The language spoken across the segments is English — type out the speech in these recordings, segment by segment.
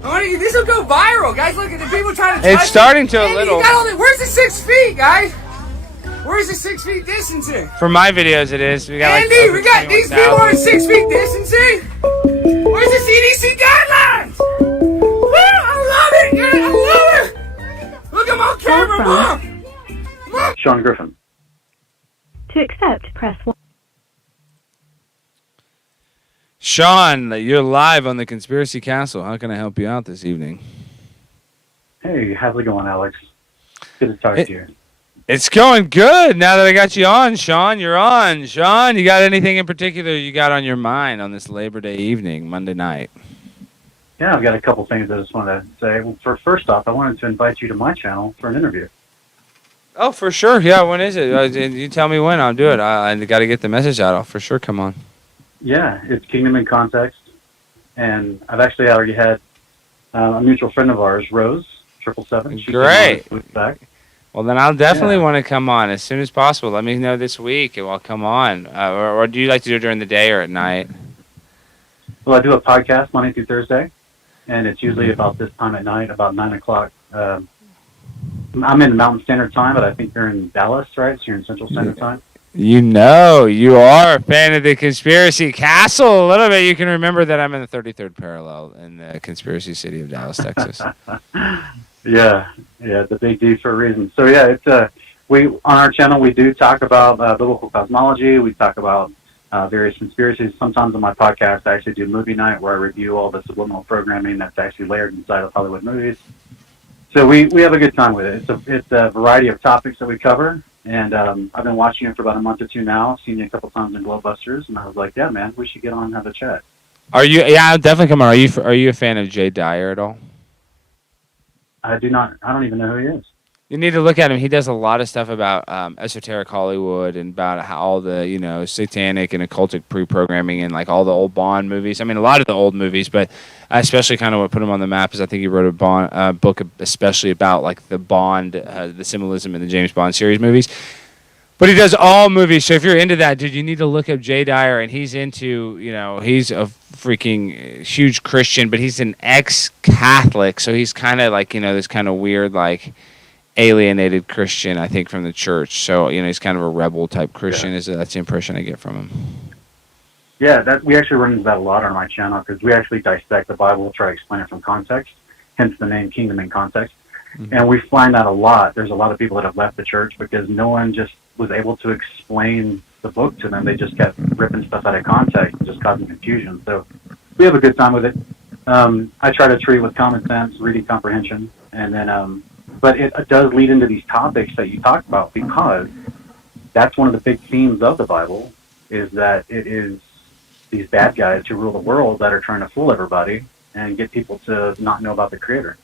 This will go viral, guys. Look at the people trying to touch It's starting to Andy, a little. Where's the 6 feet, guys? Where's the 6 feet distancing? For my videos, it is. We got Andy, we got these people on 6 feet distancing. Where's the CDC guidelines? Woo, I love it, guys. I love it. Look, I'm on camera, Mom. Sean Griffin. To accept, press 1. Sean, you're live on the Conspiracy Castle. How can I help you out this evening? Hey, how's it going, Alex? Good to talk to you. It's going good now that I got you on, Sean. You're on. Sean, you got anything in particular you got on your mind on this Labor Day evening, Monday night? Yeah, I've got a couple things I just wanted to say. Well, first off, I wanted to invite you to my channel for an interview. Oh, for sure. Yeah, when is it? You tell me when. I'll do it. I got to get the message out. I'll for sure come on. Yeah, it's Kingdom in Context. And I've actually already had a mutual friend of ours, Rose, 777. Great. Back. Well, then I'll definitely want to come on as soon as possible. Let me know this week, and I'll come on. Or do you like to do it during the day or at night? Well, I do a podcast Monday through Thursday, and it's usually about this time at night, about 9 o'clock. I'm in Mountain Standard Time, but I think you're in Dallas, right? So you're in Central Standard Time. You know, you are a fan of the Conspiracy Castle a little bit. You can remember that I'm in the 33rd parallel in the conspiracy city of Dallas, Texas. Yeah, it's a big D for a reason. So yeah, it's we on our channel we do talk about biblical cosmology. We talk about various conspiracies. Sometimes on my podcast, I actually do movie night where I review all the subliminal programming that's actually layered inside of Hollywood movies. So we have a good time with it. It's a variety of topics that we cover, and I've been watching it for about a month or two now. I've seen you a couple times in Glowbusters, and I was like, yeah, man, we should get on and have a chat. Are you? Yeah, I'll definitely come on. Are you a fan of Jay Dyer at all? I do not. I don't even know who he is. You need to look at him. He does a lot of stuff about esoteric Hollywood and about how all the satanic and occultic pre-programming and like all the old Bond movies. I mean, a lot of the old movies, but especially kind of what put him on the map is I think he wrote a book especially about like the Bond, the symbolism in the James Bond series movies. But he does all movies, so if you're into that, dude, you need to look up Jay Dyer, and he's into, he's a freaking huge Christian, but he's an ex-Catholic, so he's kind of like, this kind of weird, like, alienated Christian, I think, from the church. So, he's kind of a rebel-type Christian. Yeah. That's the impression I get from him. Yeah, we actually run into that a lot on my channel, because we actually dissect the Bible, try to explain it from context, hence the name Kingdom in Context. Mm-hmm. And we find that a lot. There's a lot of people that have left the church because no one just was able to explain the book to them. They just kept ripping stuff out of context and just causing confusion. So we have a good time with it. I try to treat it with common sense, reading comprehension, and then, but it does lead into these topics that you talked about, because that's one of the big themes of the Bible, is that it is these bad guys who rule the world that are trying to fool everybody and get people to not know about the Creator.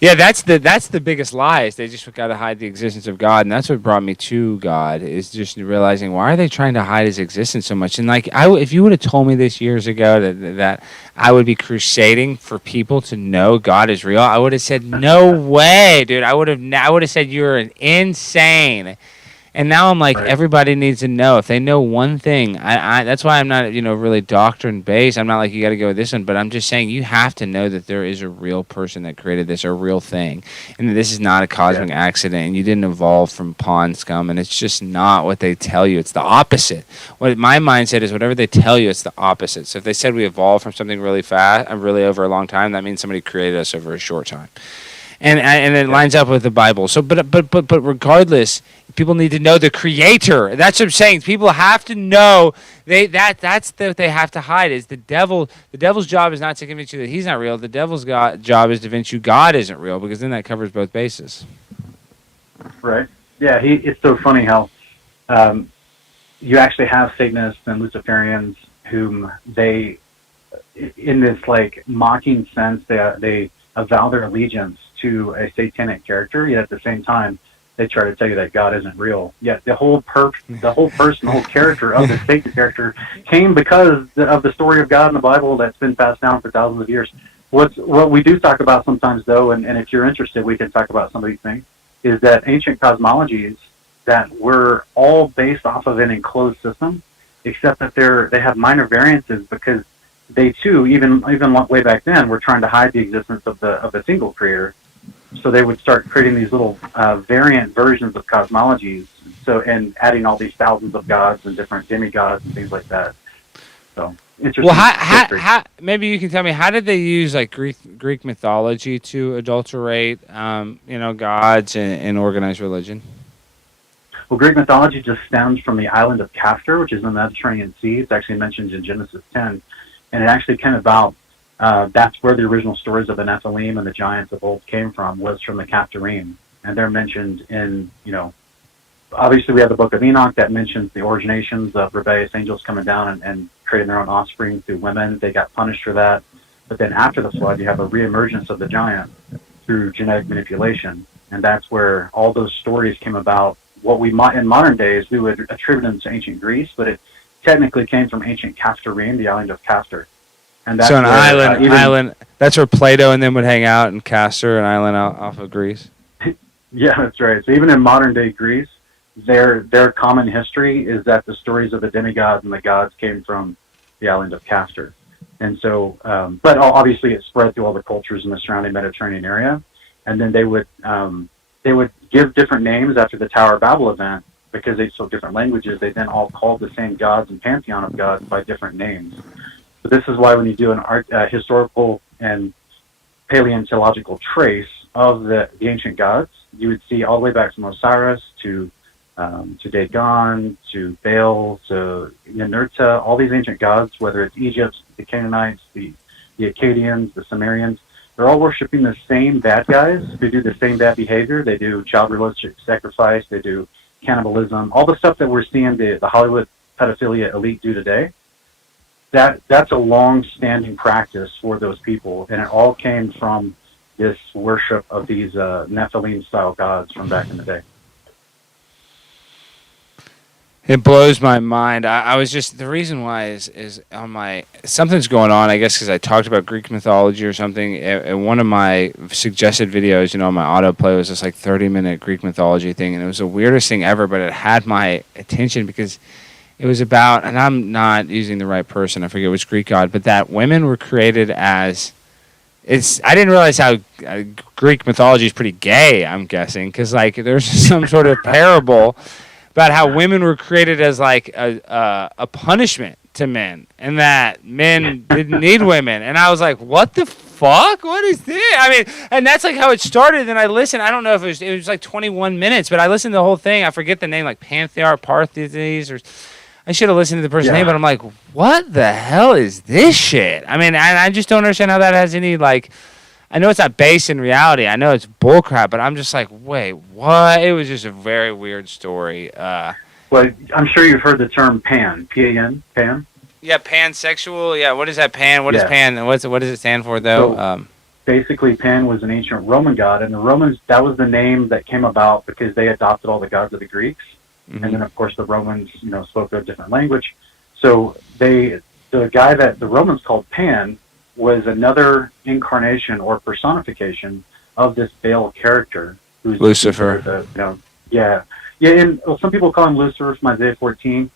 Yeah, that's the biggest lie, is they just got to hide the existence of God, and that's what brought me to God, is just realizing, why are they trying to hide his existence so much? And like, if you would have told me this years ago that I would be crusading for people to know God is real, I would have said, no way, dude. I would have said you're insane. And now I'm like, right. Everybody needs to know. If they know one thing, that's why I'm not, really doctrine-based. I'm not like, you got to go with this one, but I'm just saying you have to know that there is a real person that created this, a real thing, and that this is not a cosmic accident, and you didn't evolve from pond scum, and it's just not what they tell you. It's the opposite. What my mindset is, whatever they tell you, it's the opposite. So if they said we evolved from something really fast, really over a long time, that means somebody created us over a short time. And it lines up with the Bible. So, but regardless, people need to know the Creator. That's what I'm saying. People have to know that's what they have to hide. Is the devil? The devil's job is not to convince you that he's not real. The devil's job is to convince you God isn't real, because then that covers both bases. Right. Yeah. It's so funny how you actually have Satanists and Luciferians whom they, in this like mocking sense, they avow their allegiance to a satanic character, yet at the same time they try to tell you that God isn't real. Yet the whole person, the whole character of the Satan character came because of the story of God in the Bible that's been passed down for thousands of years. What we do talk about sometimes, though, and if you're interested, we can talk about some of these things, is that ancient cosmologies that were all based off of an enclosed system, except that they have minor variances because they too, even way back then, were trying to hide the existence of the single creator. So they would start creating these little variant versions of cosmologies. So, and adding all these thousands of gods and different demigods and things like that. So interesting. Well, how maybe you can tell me, how did they use like Greek mythology to adulterate, gods and organized religion? Well, Greek mythology just stems from the island of Castor, which is in the Mediterranean Sea. It's actually mentioned in Genesis 10, and it actually came about. That's where the original stories of the Nephilim and the giants of old came from. Was from the Captorine, and they're mentioned in obviously we have the Book of Enoch that mentions the originations of rebellious angels coming down and creating their own offspring through women. They got punished for that. But then after the flood, you have a reemergence of the giant through genetic manipulation. And that's where all those stories came about. What we might, in modern days, we would attribute them to ancient Greece, but it technically came from ancient Castorine, the island of Castor. And that's so an where, island, that's where Plato and them would hang out, in Castor, an island off of Greece. Yeah, that's right. So even in modern day Greece, their common history is that the stories of the demigods and the gods came from the island of Castor. And so, but obviously it spread through all the cultures in the surrounding Mediterranean area. And then they would give different names after the Tower of Babel event, because they spoke different languages. They then all called the same gods and pantheon of gods by different names. So this is why when you do an historical and paleontological trace of the ancient gods, you would see all the way back from Osiris to Dagon, to Baal, to Ninurta, all these ancient gods, whether it's Egypt, the Canaanites, the Akkadians, the Sumerians, they're all worshiping the same bad guys who do the same bad behavior. They do child religious sacrifice, they do cannibalism, all the stuff that we're seeing the Hollywood pedophilia elite do today. That's a long-standing practice for those people, and it all came from this worship of these Nephilim-style gods from back in the day. It blows my mind. I was just, the reason why is on my, something's going on, I guess, because I talked about Greek mythology or something. And one of my suggested videos, on my autoplay was this like 30-minute Greek mythology thing. And it was the weirdest thing ever, but it had my attention because it was about, and I'm not using the right person, I forget which Greek god, but that women were created as, I didn't realize how Greek mythology is pretty gay, I'm guessing, because like there's some sort of parable about how women were created as like a punishment to men, and that men didn't need women. And I was like, what the fuck? What is this? I mean, and that's like how it started. And I listened. I don't know if it was like 21 minutes, but I listened to the whole thing. I forget the name, like Panthear, Parthes, or I should have listened to the person's name, but I'm like, what the hell is this shit? I mean, I just don't understand how that has any, like, I know it's not based in reality. I know it's bullcrap, but I'm just like, wait, what? It was just a very weird story. Well, I'm sure you've heard the term pan, P-A-N, pan. Yeah, pansexual. Yeah, what is that pan? What is pan? What does it stand for, though? So, basically, Pan was an ancient Roman god, and the Romans, that was the name that came about because they adopted all the gods of the Greeks. Mm-hmm. And then, of course, the Romans, spoke a different language. So the guy that the Romans called Pan was another incarnation or personification of this Baal character, who's Lucifer. And some people call him Lucifer from Isaiah 14.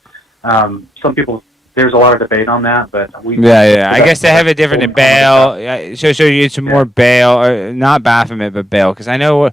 Some people, there's a lot of debate on that, but I guess they have a different Baal. Yeah, so it's more Baal, or not Baphomet, but Baal, because I know.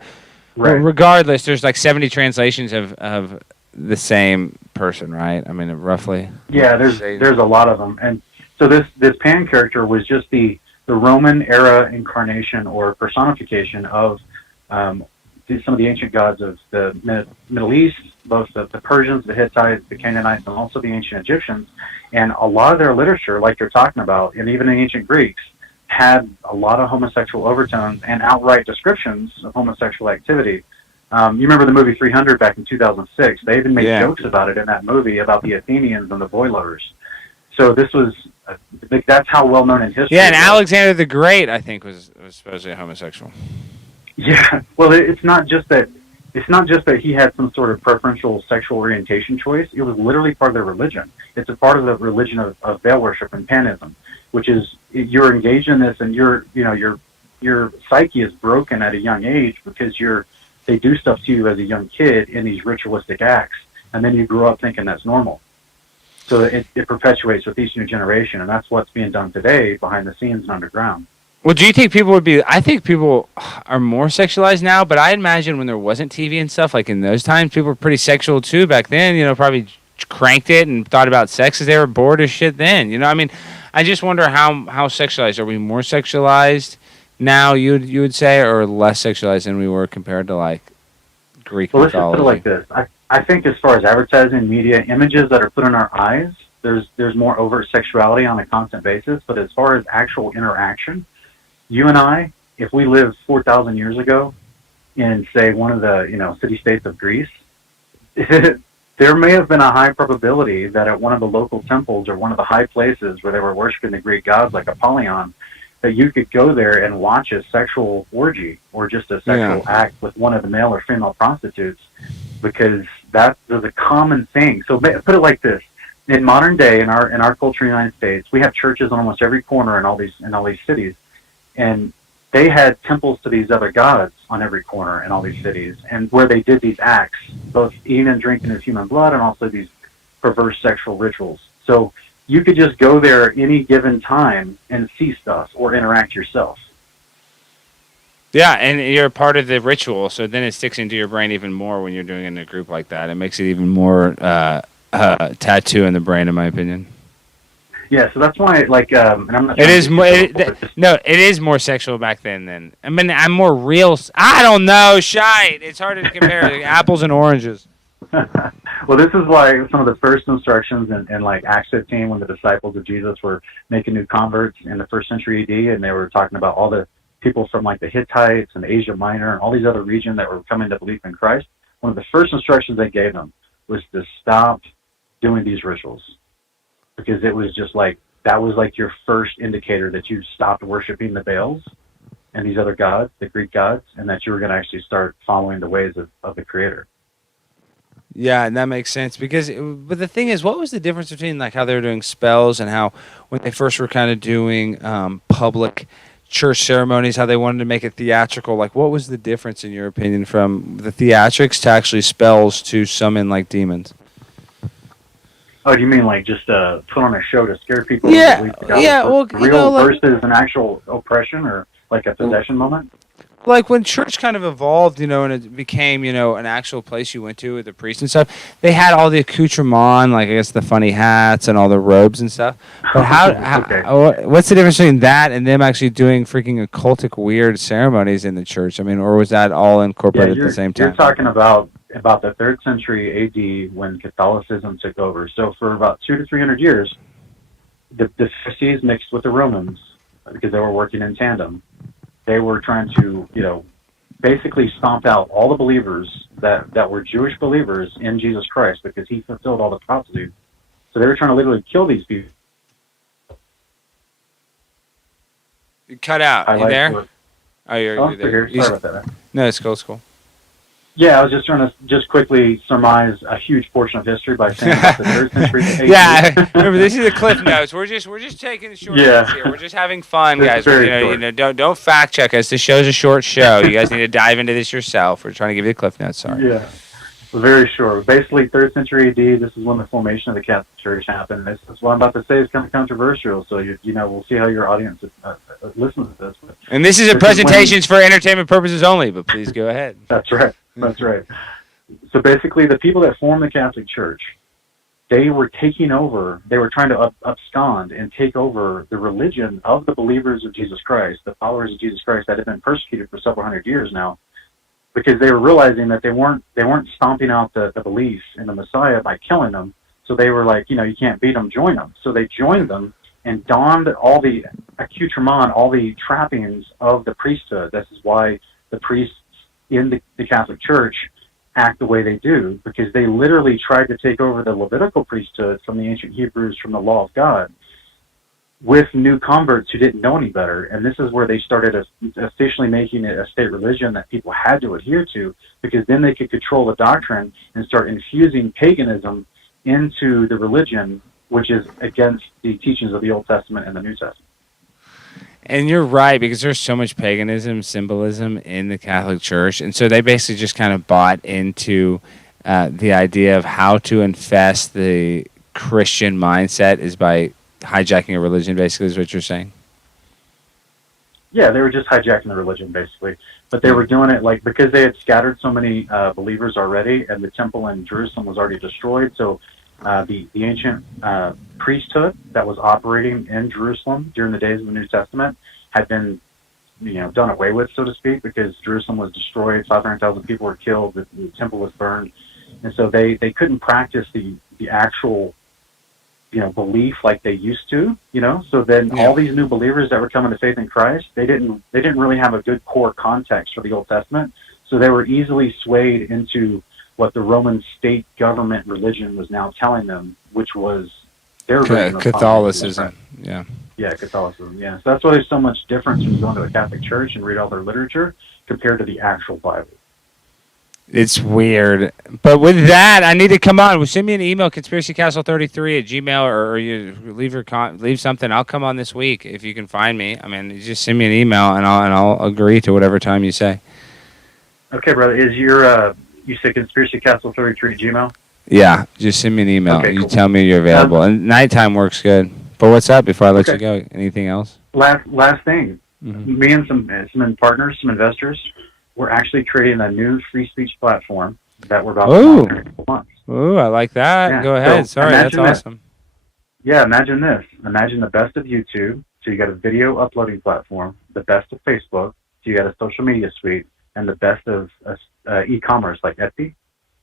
Right. Regardless, there's like 70 translations of the same person, right? I mean, roughly. Yeah, there's a lot of them, and so this Pan character was just the Roman era incarnation or personification of some of the ancient gods of the Middle East, both the Persians, the Hittites, the Canaanites, and also the ancient Egyptians. And a lot of their literature, like you're talking about, and even in ancient Greeks, had a lot of homosexual overtones and outright descriptions of homosexual activity. You remember the movie 300 back in 2006? They even made jokes about it in that movie, about the Athenians and the boy lovers. So this was, that's how well known in history. Yeah, and Alexander the Great, I think, was supposedly homosexual. Yeah, well, it's not just that he had some sort of preferential sexual orientation choice. It was literally part of their religion. It's a part of the religion of Baal worship and panism, which is you're engaged in this, and your psyche is broken at a young age because they do stuff to you as a young kid in these ritualistic acts, and then you grow up thinking that's normal. So it perpetuates with each new generation, and that's what's being done today behind the scenes and underground. Well, do you think people would be? I think people are more sexualized now, but I imagine when there wasn't TV and stuff, like in those times, people were pretty sexual too back then. You know, probably cranked it and thought about sex because they were bored as shit then. You know, I mean, I just wonder how sexualized are we? More sexualized now, you would say, or less sexualized than we were compared to like Greek mythology? Let's just put it like this. I think as far as advertising, media, images that are put in our eyes, there's more overt sexuality on a constant basis. But as far as actual interaction, you and I, if we lived 4,000 years ago in, say, one of the city-states of Greece, there may have been a high probability that at one of the local temples or one of the high places where they were worshiping the Greek gods like Apollyon, that you could go there and watch a sexual orgy or just a sexual act with one of the male or female prostitutes, because that was a common thing. So put it like this. In modern day, in our culture in the United States, we have churches on almost every corner in all these cities. And they had temples to these other gods on every corner in all these cities, and where they did these acts, both eating and drinking of human blood and also these perverse sexual rituals. So you could just go there any given time and see stuff or interact yourself. Yeah, and you're part of the ritual, so then it sticks into your brain even more when you're doing it in a group like that. It makes it even more tattoo in the brain, in my opinion. Yeah, so that's why, like, and I'm not. It is more. It is more sexual back then. I mean, I'm more real. I don't know, shite. It's hard to compare apples and oranges. Well, this is why some of the first instructions in like Acts 15, when the disciples of Jesus were making new converts in the 1st century AD, and they were talking about all the people from like the Hittites and Asia Minor and all these other regions that were coming to believe in Christ. One of the first instructions they gave them was to stop doing these rituals. Because it was just like, that was like your first indicator that you stopped worshiping the Baals and these other gods, the Greek gods, and that you were going to actually start following the ways of the Creator. Yeah, and that makes sense. But the thing is, what was the difference between like how they were doing spells and how when they first were kind of doing public church ceremonies, how they wanted to make it theatrical? Like, what was the difference in your opinion from the theatrics to actually spells to summon like demons? Oh, do you mean like just put on a show to scare people? Yeah, well, real versus an actual oppression or like a possession moment? Like when church kind of evolved, and it became, an actual place you went to with the priest and stuff, they had all the accoutrement, like I guess the funny hats and all the robes and stuff. But what's the difference between that and them actually doing freaking occultic weird ceremonies in the church? I mean, or was that all incorporated at the same time? You're talking about the 3rd century AD when Catholicism took over. So for about 200 to 300 years, the Pharisees mixed with the Romans because they were working in tandem. They were trying to, basically stomp out all the believers that were Jewish believers in Jesus Christ because he fulfilled all the prophecies. So they were trying to literally kill these people. You cut out. You there? You're there. Sorry about that. No, it's cool. It's cool. Yeah, I was just trying to quickly surmise a huge portion of history by saying about the 3rd century AD. Yeah, remember this is the cliff notes. We're just taking short notes here. We're just having fun, guys. Don't fact check us. This show's a short show. You guys need to dive into this yourself. We're trying to give you the cliff notes. Sorry. Yeah, very short. Basically, 3rd century AD. This is when the formation of the Catholic Church happened. This is what I'm about to say is kind of controversial. So we'll see how your audience listens to this. And this is a presentation for entertainment purposes only. But please go ahead. That's right. That's right. So basically, the people that formed the Catholic Church, they were taking over, they were trying to abscond and take over the religion of the believers of Jesus Christ, the followers of Jesus Christ that had been persecuted for several hundred years now, because they were realizing that they weren't stomping out the belief in the Messiah by killing them. So they were like, you can't beat them, join them. So they joined them and donned all the accoutrement, all the trappings of the priesthood. This is why the priests in the Catholic Church act the way they do, because they literally tried to take over the Levitical priesthood from the ancient Hebrews, from the law of God, with new converts who didn't know any better. And this is where they started officially making it a state religion that people had to adhere to, because then they could control the doctrine and start infusing paganism into the religion, which is against the teachings of the Old Testament and the New Testament. And you're right, because there's so much paganism, symbolism in the Catholic Church. And so they basically just kind of bought into the idea of how to infest the Christian mindset is by hijacking a religion, basically, is what you're saying? Yeah, they were just hijacking the religion, basically. But they were doing it like because they had scattered so many believers already, and the temple in Jerusalem was already destroyed. So the ancient priesthood that was operating in Jerusalem during the days of the New Testament had been, done away with, so to speak, because Jerusalem was destroyed. 500,000 people were killed. The temple was burned, and so they couldn't practice the actual belief like they used to, so then all these new believers that were coming to faith in Christ, they didn't really have a good core context for the Old Testament, so they were easily swayed into what the Roman state government religion was now telling them, which was their version of Catholicism. Catholicism. So that's why there's so much difference when you go into the Catholic Church and read all their literature compared to the actual Bible. It's weird. But with that, I need to come on. Send me an email, conspiracycastle33@gmail, or you leave something. I'll come on this week if you can find me. I mean, you just send me an email, and I'll agree to whatever time you say. Okay, brother. Is your you say conspiracycastle33@gmail? Yeah, just send me an email. Okay, you cool. tell me you're available. And nighttime works good. But what's up before I let you go? Anything else? Last thing. Me and some partners, some investors, we're actually creating a new free speech platform that we're about to launch in a couple months. Ooh, I like that. Yeah. Go ahead. So Sorry, that's awesome. Yeah, imagine this. Imagine the best of YouTube. So you got a video uploading platform, the best of Facebook. So you got a social media suite, and the best of e-commerce like Etsy.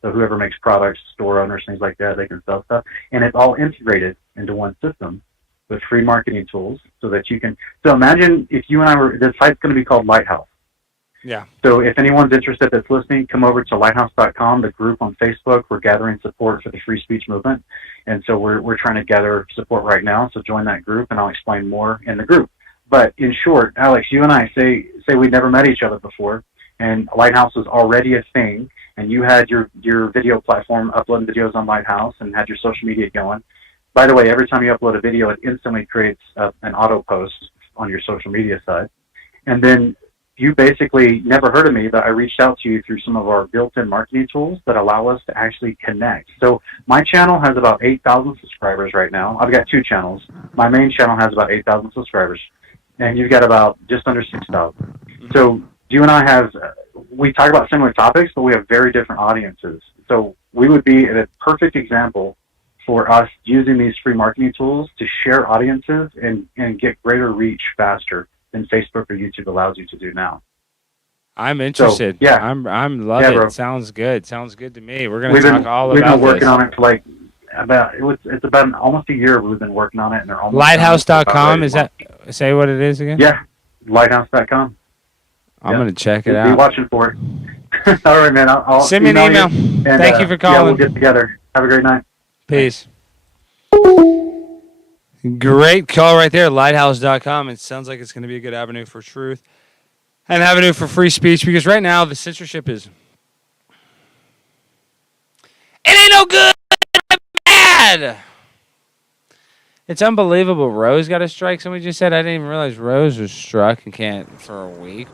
So whoever makes products, store owners, things like that, they can sell stuff. And it's all integrated into one system with free marketing tools so that you can. So imagine if you and I were, this site's going to be called Lighthouse. Yeah. So if anyone's interested that's listening, come over to lighthouse.com, the group on Facebook. We're gathering support for the free speech movement. And so we're trying to gather support right now. So join that group, and I'll explain more in the group. But in short, Alex, you and I say we'd never met each other before, and Lighthouse was already a thing, and you had your video platform uploading videos on Lighthouse and had your social media going. By the way, every time you upload a video, it instantly creates an auto post on your social media side. And then you basically never heard of me, but I reached out to you through some of our built-in marketing tools that allow us to actually connect. So my channel has about 8,000 subscribers right now. I've got two channels. My main channel has about 8,000 subscribers, and you've got about just under 6,000. So you and I have, we talk about similar topics, but we have very different audiences. So we would be a perfect example for us using these free marketing tools to share audiences and get greater reach faster than Facebook or YouTube allows you to do now. I'm interested. So, yeah. I'm loving bro. it. Sounds good. Sounds good to me. We're going to talk all about this. We've been working on it for like it's about almost a year we've been working on it, and they're almost Lighthouse.com, is that, say what it is again? Yeah, lighthouse.com. I'm going to check it Be out. watching for it. All right, man. I'll send me an email. Thank you for calling. Yeah, we'll get together. Have a great night. Peace. Great call right there, lighthouse.com. It sounds like it's going to be a good avenue for truth and avenue for free speech, because right now the censorship is, it ain't no good, bad. It's unbelievable. Rose got a strike. Somebody just said, I didn't even realize Rose was struck and can't for a week.